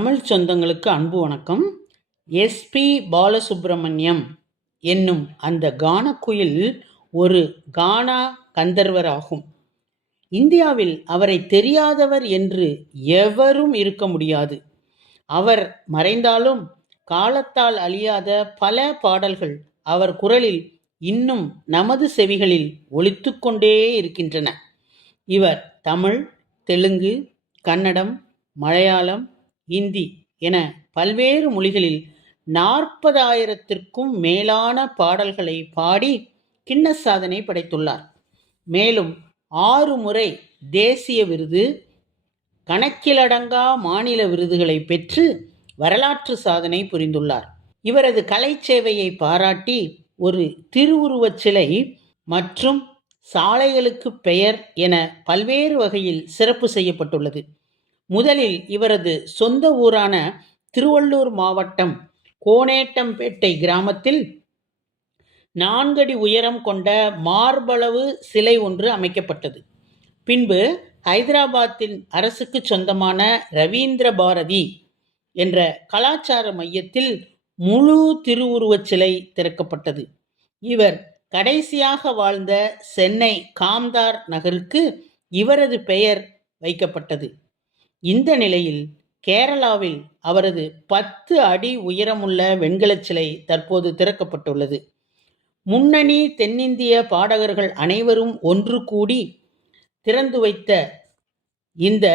தமிழ் சொந்தங்களுக்கு அன்பு வணக்கம். எஸ்பி பாலசுப்ரமணியம் என்னும் அந்த கானக்குயில் ஒரு கானா கந்தர்வர் ஆகும். இந்தியாவில் அவரை தெரியாதவர் என்று எவரும் இருக்க முடியாது. அவர் மறைந்தாலும் காலத்தால் அழியாத பல பாடல்கள் அவர் குரலில் இன்னும் நமது செவிகளில் ஒலித்து கொண்டே இருக்கின்றன. இவர் தமிழ், தெலுங்கு, கன்னடம், மலையாளம், இந்தி என பல்வேறு மொழிகளில் 40,000த்திற்கும் மேலான பாடல்களை பாடி கின்னஸ் சாதனை படைத்துள்ளார். மேலும் 6 முறை தேசிய விருது, கணக்கிலடங்கா மாநில விருதுகளை பெற்று வரலாற்று சாதனை புரிந்துள்ளார். இவரது கலை சேவையை பாராட்டி ஒரு திருவுருவச் சிலை மற்றும் சாலைகளுக்கு பெயர் என பல்வேறு வகையில் சிறப்பு செய்யப்பட்டுள்ளது. முதலில் இவரது சொந்த ஊரான திருவள்ளூர் மாவட்டம் கோனேட்டம்பேட்டை கிராமத்தில் 4 அடி உயரம் கொண்ட மார்பளவு சிலை ஒன்று அமைக்கப்பட்டது. பின்பு ஹைதராபாத்தின் அரசுக்கு சொந்தமான ரவீந்திர பாரதி என்ற கலாச்சார மையத்தில் முழு திருவுருவச் சிலை திறக்கப்பட்டது. இவர் கடைசியாக வாழ்ந்த சென்னை காம்தார் நகருக்கு இவரது பெயர் வைக்கப்பட்டது. இந்த நிலையில் கேரளாவில் அவரது 10 அடி உயரமுள்ள வெண்கலச் சிலை தற்போது திறக்கப்பட்டுள்ளது. முன்னணி தென்னிந்திய பாடகர்கள் அனைவரும் ஒன்று கூடி திறந்து வைத்த இந்த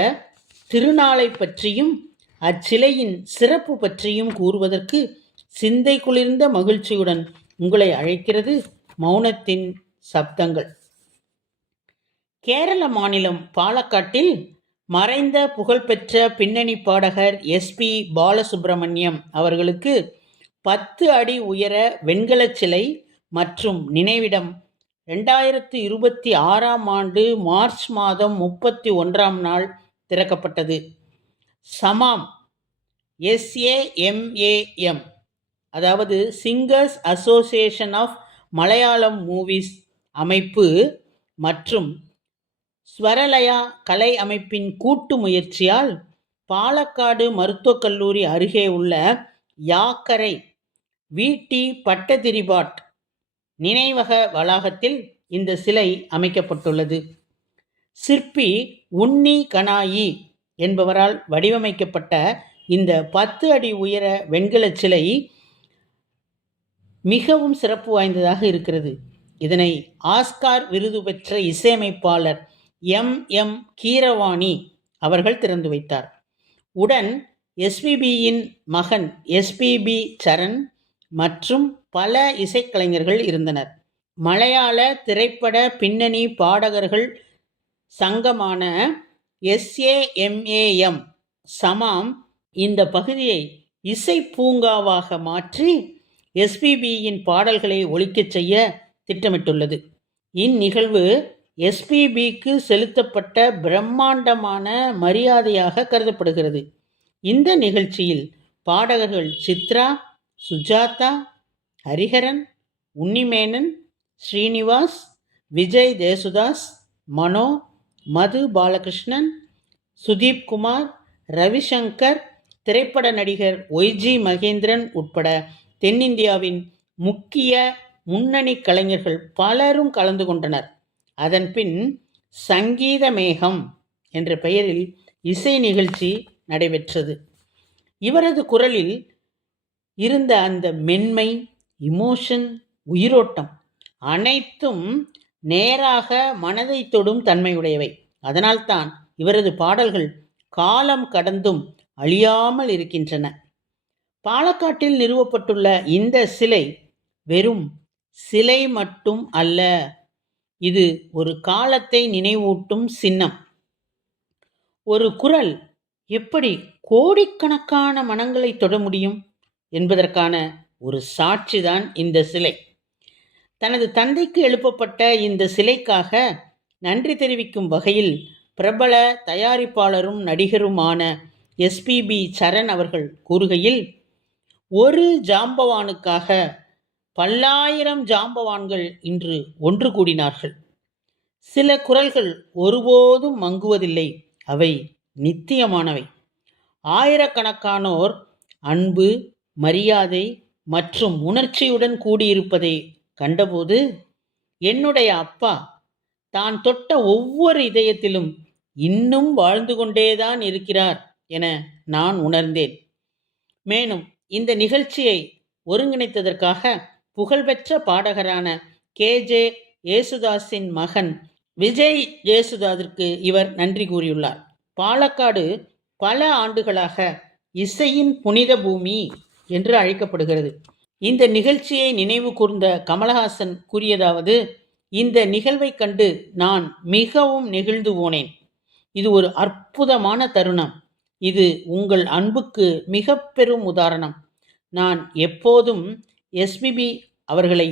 திருநாளை பற்றியும் அச்சிலையின் சிறப்பு பற்றியும் கூறுவதற்கு சிந்தை குளிர்ந்த மகிழ்ச்சியுடன் உங்களை அழைக்கிறது மௌனத்தின் சப்தங்கள். கேரள மாநிலம் பாலக்காட்டில் மறைந்த புகழ்பெற்ற பின்னணி பாடகர் எஸ்பி பாலசுப்ரமணியம் அவர்களுக்கு 10 அடி உயர வெண்கலச் சிலை மற்றும் நினைவிடம் 2026ஆம் ஆண்டு மார்ச் மாதம் 31ஆம் நாள் திறக்கப்பட்டது. சமாம் SAMAM அதாவது singers association of Malayalam movies அமைப்பு மற்றும் ஸ்வரலயா கலை அமைப்பின் கூட்டு முயற்சியால் பாலக்காடு மருத்துவக் கல்லூரி அருகே உள்ள யாக்கரை VT பட்டதிரிபாட் நினைவக வளாகத்தில் இந்த சிலை அமைக்கப்பட்டுள்ளது. சிற்பி உன்னி கனாயி என்பவரால் வடிவமைக்கப்பட்ட இந்த 10 அடி உயர வெண்கலச் சிலை மிகவும் சிறப்பு வாய்ந்ததாக இருக்கிறது. இதனை ஆஸ்கார் விருது பெற்ற இசையமைப்பாளர் MM கீரவாணி அவர்கள் திறந்து வைத்தார். உடன் SPBயின் மகன் SPB சரண் மற்றும் பல இசைக்கலைஞர்கள் இருந்தனர். மலையாள திரைப்பட பின்னணி பாடகர்கள் சங்கமான SAMAM சமாம் இந்த பகுதியை இசை பூங்காவாக மாற்றி SPBயின் பாடல்களை ஒலிக்கச் செய்ய திட்டமிட்டுள்ளது. இந்நிகழ்வு SPBக்கு செலுத்தப்பட்ட பிரம்மாண்டமான மரியாதையாக கருதப்படுகிறது. இந்த நிகழ்ச்சியில் பாடகர்கள் சித்ரா, சுஜாதா, ஹரிஹரன், உன்னிமேனன், ஸ்ரீனிவாஸ், விஜய் தேசுதாஸ், மனோ, மது பாலகிருஷ்ணன், சுதீப் குமார், ரவிசங்கர், திரைப்பட நடிகர் YG மகேந்திரன் உட்பட தென்னிந்தியாவின் முக்கிய முன்னணி கலைஞர்கள் பலரும் கலந்து கொண்டனர். அதன்பின் சங்கீத மேகம் என்ற பெயரில் இசை நிகழ்ச்சி நடைபெற்றது. இவரது குரலில் இருந்த அந்த மென்மை, இமோஷன், உயிரோட்டம் அனைத்தும் நேராக மனதை தொடும் தன்மையுடையவை. அதனால்தான் இவரது பாடல்கள் காலம் கடந்தும் அழியாமல் இருக்கின்றன. பாலக்காட்டில் நிறுவப்பட்டுள்ள இந்த சிலை வெறும் சிலை மட்டும் அல்ல, இது ஒரு காலத்தை நினைவூட்டும் சின்னம். ஒரு குரல் எப்படி கோடிக்கணக்கான மனங்களை தொட முடியும் என்பதற்கான ஒரு சாட்சிதான் இந்த சிலை. தனது தந்தைக்கு எழுப்பப்பட்ட இந்த சிலைக்காக நன்றி தெரிவிக்கும் வகையில் பிரபல தயாரிப்பாளரும் நடிகருமான SPB சரண் அவர்கள் கூறுகையில், ஒரு ஜாம்பவானுக்காக பல்லாயிரம் ஜாம்பவான்கள் இன்று ஒன்று கூடினார்கள். சில குரல்கள் ஒருபோதும் மங்குவதில்லை, அவை நித்தியமானவை. ஆயிரக்கணக்கானோர் அன்பு, மரியாதை மற்றும் உணர்ச்சியுடன் கூடியிருப்பதை கண்டபோது என்னுடைய அப்பா தான் தொட்ட ஒவ்வொரு இதயத்திலும் இன்னும் வாழ்ந்து கொண்டேதான் இருக்கிறார் என நான் உணர்ந்தேன். மேலும் இந்த நிகழ்ச்சியை ஒருங்கிணைத்ததற்காக புகழ்பெற்ற பாடகரான KJ யேசுதாஸின் மகன் விஜய் யேசுதாஸிற்கு இவர் நன்றி கூறியுள்ளார். பாலக்காடு பல ஆண்டுகளாக இசையின் புனித பூமி என்று அழைக்கப்படுகிறது. இந்த நிகழ்ச்சியை நினைவு கூர்ந்த கமலஹாசன் கூறியதாவது, இந்த நிகழ்வை கண்டு நான் மிகவும் நெகிழ்ந்து போனேன். இது ஒரு அற்புதமான தருணம். இது உங்கள் அன்புக்கு மிக பெரும் உதாரணம். நான் எப்போதும் எஸ்பிபி அவர்களை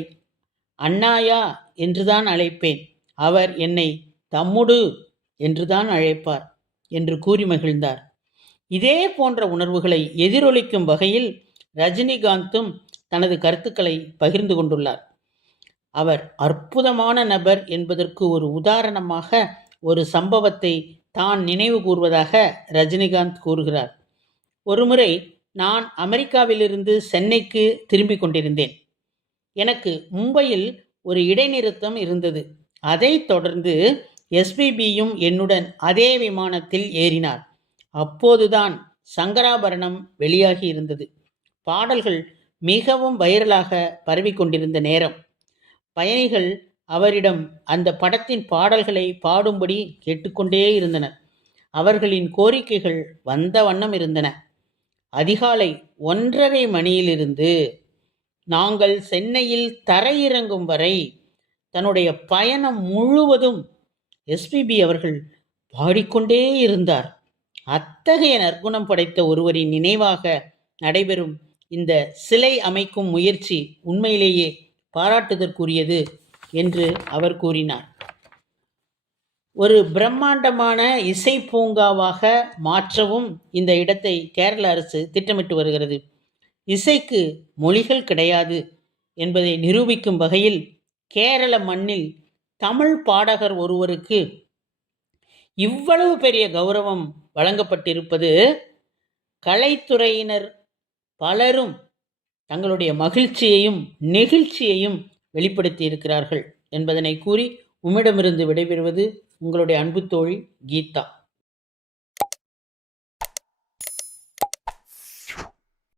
அண்ணாயா என்றுதான் அழைப்பேன். அவர் என்னை தம்முடு என்றுதான் அழைப்பார் என்று கூறி மகிழ்ந்தார். இதே போன்ற உணர்வுகளை எதிரொலிக்கும் வகையில் ரஜினிகாந்தும் தனது கருத்துக்களை பகிர்ந்து கொண்டுள்ளார். அவர் அற்புதமான நபர் என்பதற்கு ஒரு உதாரணமாக ஒரு சம்பவத்தை தான் நினைவு கூர்வதாக ரஜினிகாந்த் கூறுகிறார். ஒருமுறை நான் அமெரிக்காவிலிருந்து சென்னைக்கு திரும்பிக் கொண்டிருந்தேன். எனக்கு மும்பையில் ஒரு இடைநிறுத்தம் இருந்தது. அதைத் தொடர்ந்து எஸ்பிபியும் என்னுடன் அதே விமானத்தில் ஏறினார். அப்போதுதான் சங்கராபரணம் வெளியாகி இருந்தது. பாடல்கள் மிகவும் வைரலாக பரவிக்கொண்டிருந்த நேரம். பயணிகள் அவரிடம் அந்த படத்தின் பாடல்களை பாடும்படி கேட்டுக்கொண்டே இருந்தனர். அவர்களின் கோரிக்கைகள் வந்த வண்ணம் இருந்தன. அதிகாலை 1:30 மணியிலிருந்து நாங்கள் சென்னையில் தரையிறங்கும் வரை தன்னுடைய பயணம் முழுவதும் எஸ்பிபி அவர்கள் பாடிக்கொண்டே இருந்தார். அத்தகைய நற்குணம் படைத்த ஒருவரின் நினைவாக நடைபெறும் இந்த சிலை அமைக்கும் முயற்சி உண்மையிலேயே பாராட்டுதற்குரியது என்று அவர் கூறினார். ஒரு பிரம்மாண்டமான இசை பூங்காவாக மாற்றவும் இந்த இடத்தை கேரள அரசு திட்டமிட்டு வருகிறது. இசைக்கு மொழிகள் கிடையாது என்பதை நிரூபிக்கும் வகையில் கேரள மண்ணில் தமிழ் பாடகர் ஒருவருக்கு இவ்வளவு பெரிய கௌரவம் வழங்கப்பட்டிருப்பது கலைத்துறையினர் பலரும் தங்களுடைய மகிழ்ச்சியையும் நெகிழ்ச்சியையும் வெளிப்படுத்தி இருக்கிறார்கள் என்பதனை கூறி உம்மிடமிருந்து விடைபெறுவது உங்களுடைய அன்பு தோழி கீதா.